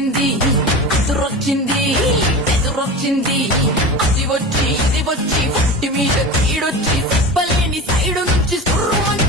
ఎదురొచ్చింది ఎదురొచ్చింది ఎదురొచ్చింది అది వచ్చి ఇది వచ్చి ఒంటి మీద కీడొచ్చి చెప్పలేని సైడు నుంచి సుర్రుమని